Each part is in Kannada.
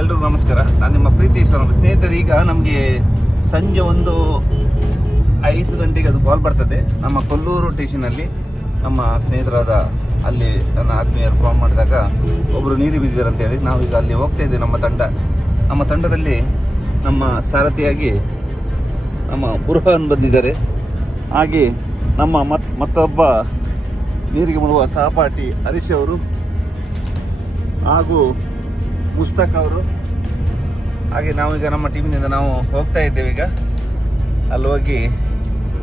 ಎಲ್ರಿಗೂ ನಮಸ್ಕಾರ. ನಾನು ನಿಮ್ಮ ಪ್ರೀತಿ ಈಶ್ವರ. ಸ್ನೇಹಿತರು, ಈಗ ನಮಗೆ ಸಂಜೆ ಒಂದು 5 ಗಂಟೆಗೆ ಅದು ಕಾಲ್ ಬರ್ತದೆ. ನಮ್ಮ ಕೊಲ್ಲೂರು ಸ್ಟೇಷನಲ್ಲಿ ನಮ್ಮ ಸ್ನೇಹಿತರಾದ ಅಲ್ಲಿ ನನ್ನ ಆತ್ಮೀಯರು ಫೋನ್ ಮಾಡಿದಾಗ ಒಬ್ಬರು ನೀರು ಬಿದ್ದಿದ್ದಾರೆ ಅಂತೇಳಿ ನಾವೀಗ ಅಲ್ಲಿ ಹೋಗ್ತಾ ಇದ್ದೇವೆ. ನಮ್ಮ ತಂಡದಲ್ಲಿ ನಮ್ಮ ಸಾರಥಿಯಾಗಿ ನಮ್ಮ ಬುರ್ಹಾನ್ ಬಂದಿದ್ದಾರೆ. ಹಾಗೆ ನಮ್ಮ ಮತ್ತೊಬ್ಬ ನೀರಿಗೆ ಮುಳುಗುವ ಸಹಪಾಠಿ ಹರೀಶ್ ಅವರು ಹಾಗೂ ಮುಸ್ತಕ್ ಅವರು. ಹಾಗೆ ನಾವೀಗ ನಮ್ಮ ಟೀಮಿನಿಂದ ನಾವು ಹೋಗ್ತಾ ಇದ್ದೇವೆ. ಈಗ ಅಲ್ಲಿ ಹೋಗಿ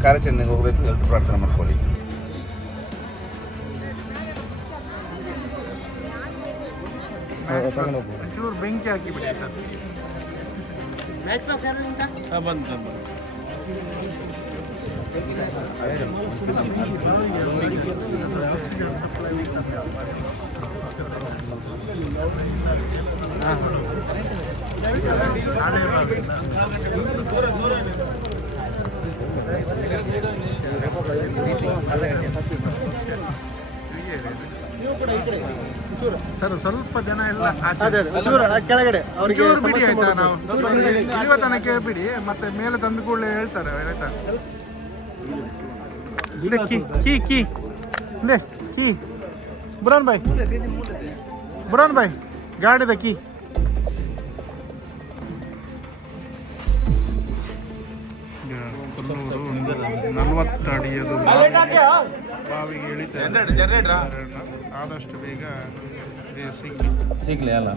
ಕಾರ್ಯಾಚರಣೆಗೆ ಹೋಗಬೇಕು. ಎಲ್ಲರೂ ಪ್ರಾರ್ಥನೆ ಮಾಡ್ಕೊಳ್ಳಿ. ಚೂರು ಬೆಂಕಿ ಹಾಕಿಬಿಡಿ. ಆಕ್ಸಿಜನ್ ಸಪ್ಲೈ ಸರ್, ಸ್ವಲ್ಪ ಜನ ಎಲ್ಲ ಕೆಳಗಡೆ ಚೂರು ಬಿಡಿ ಆಯ್ತಾ? ನಾವು ಇಳಿಯುವ ತನಕ ಬಿಡಿ, ಮತ್ತೆ ಮೇಲೆ ತಂದು ಕೂಡಲೇ ಹೇಳ್ತಾರೆ ಆಯ್ತಾ? ಕೀ ಬುರಾನ್ ಬಾಯ್ ಗಾಡಿದ ಕೀ. ಒಂದು 40 ಅಡಿಯದು ಬಾವಿಗೆ ಇಳಿತಾರೆ. ಆದಷ್ಟು ಬೇಗ ಸಿಗ್ಲಿ ಅಲ್ಲ.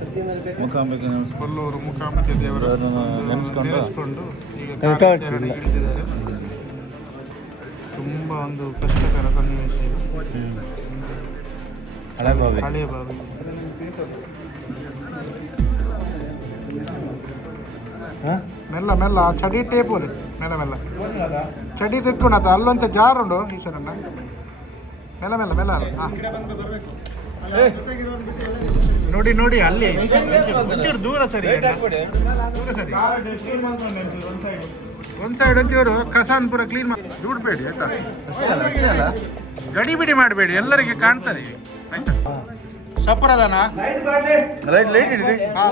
ಕೊಲ್ಲೂರು ಮೂಕಾಂಬಿಕೆ ದೇವರನ್ನು ನೆನೆಸ್ಕೊಂಡು ಈಗ ಇಳಿದಿದ್ದಾರೆ. ತುಂಬ ಒಂದು ಕಷ್ಟಕರ ಸನ್ನಿವೇಶ ಇದು. ಹಳೆ ಬಾವಿ. ಮೆಲ್ಲ ಚಡಿ ಟೇಪು ಮೆಲ್ಲ ಚಡಿ ತಿಟ್ಕೊಳತ್ತ ಅಲ್ಲೊಂತ ಜಾರುಂಡು ಈಶ್ವರನ್ನ. ಮೆಲ್ಲ ನೋಡಿ ಅಲ್ಲಿ ದೂರ ಸರಿ ಒಂದ್ ಸೈಡ್ ಒಂಚೂರು ಕಸಾನ್ ಪೂರ ಕ್ಲೀನ್ ಮಾಡಿ ದುಡ್ಬೇಡಿ ಆಯ್ತಾ? ಗಡಿಬಿಡಿ ಮಾಡಬೇಡಿ, ಎಲ್ಲರಿಗೆ ಕಾಣ್ತದೆ ಆಯ್ತಾ? ಸಪರದನ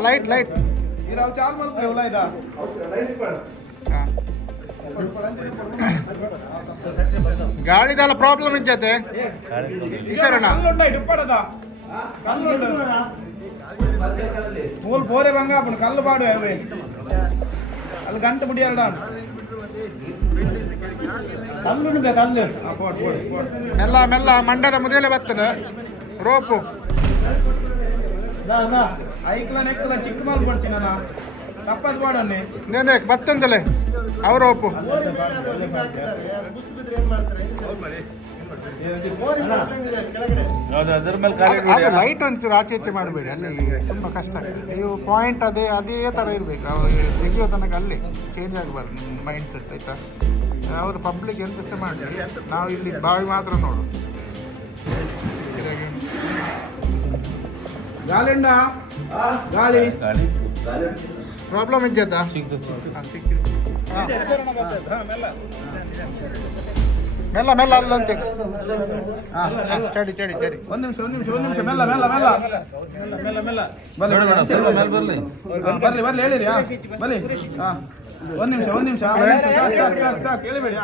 ಲೈಟ್ ಗಾಳಿದೆಲ್ಲ ಪ್ರಾಬ್ಲಮ್ ಇದ್ದತೆ ಈಶ್ವರಣ್ಣ. ಮೂಲ ಬೋರೆ ಬಂಗ ಕಲ್ಲು ಬಾಡು ಅಲ್ಲಿ ಗಂಟೆ ಬಿಡಿ ಎರಡ ಮೆಲ್ಲ ಮಂಡದ ಮುದಿಯಲೆ ಬರ್ತದೆ ರೋಪು ಚಿಕ್ಕ ಮಾಲ್ ಕೊಡ್ತೀನಿ ನಾನು ತಪ್ಪದು ಬಾಡನ್ನೇ ಬತ್ತಂದಲೇ ಅವ್ರ ರೋಪು. ಲೈಟ್ ಒಂಚೂರು ಆಚೆ ಮಾಡಬೇಡಿ, ಅಲ್ಲಿ ತುಂಬ ಕಷ್ಟ ಆಗ್ತದೆ. ನೀವು ಪಾಯಿಂಟ್ ಅದೇ ಥರ ಇರಬೇಕು. ಅವ್ರಿಗೆ ತೆಗೆಯೋ ತನಕ ಅಲ್ಲಿ ಚೇಂಜ್ ಆಗಬಾರ್ದು ನಿಮ್ಮ ಮೈಂಡ್ ಸೆಟ್ ಆಯ್ತಾ? ಅವರು ಪಬ್ಲಿಕ್ ಎಂತ ಸಹ ಮಾಡಲಿ, ನಾವು ಇಲ್ಲಿ ಬಾವಿ ಮಾತ್ರ ನೋಡು. ಗಾಳಿ ಪ್ರಾಬ್ಲಮ್ ಇದ್ದಾ? ಮೆಲ್ಲ ಅಲ್ಲಂತೆ. ಚಡಿ ಒಂದು ನಿಮಿಷ ಬರ್ಲಿ ಹೇಳಿರಿ. ಬನ್ನಿ. ಒಂದು ನಿಮಿಷ ಸಾಕು ಹೇಳಿಬೇಡಿ.